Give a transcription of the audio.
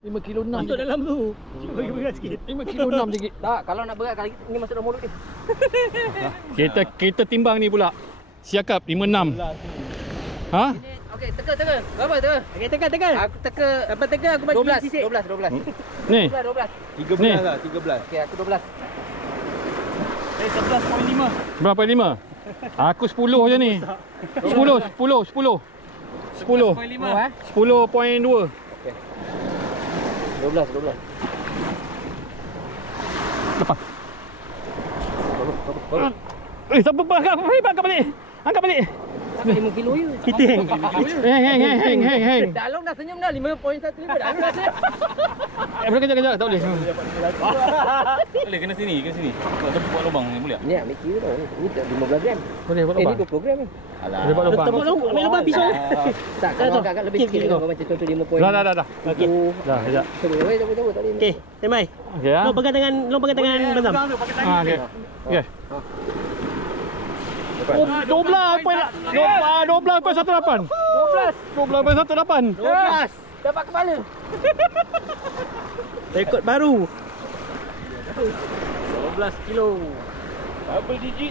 5 kilo 6 Masuk dalam tu. Cuba bagi berat sikit. 5 kilo 6 je. Tak, kalau nak berat kali ni masuk dalam mulut dia. Kita timbang ni pula. Siakap 56. Ha? Okey, teka. Berapa teka? Okey, tekan. Aku teka. Dapat tekan aku bagi 12. sisik. 12. Ni. 12. 13 lah, 13. Okey, aku 12. Saya 11.5. Berapa 5? Aku 10 je ni. 10. 10.2. 12. Lepas. Siapa angkat balik. Angkat balik. Sampai 5 kilo je. Kita Hang. Dah long dah senyum dah 5.1 dah angkat dia. Kejap, tak boleh. Boleh kena sini. Kita buat lubang ni boleh tak? Ni ambil kilo dah. Ni tak 15 gram. Boleh buat Ni lubang. 20 gram ni. Alah. Boleh buat lubang. Tepuk long, ambil lubang pisau. Tak, kalau agak lebih sikit Kilo. macam contoh 5. Dah. Okey. Dah, kejap. Coba tak boleh. Okey, Temai. Okey ah. Long pegang tangan Bazam. Okey. Okey. 12.18. 12.18. 12. Dapat kepala. Rekod baru. 12 kilo. Double digit.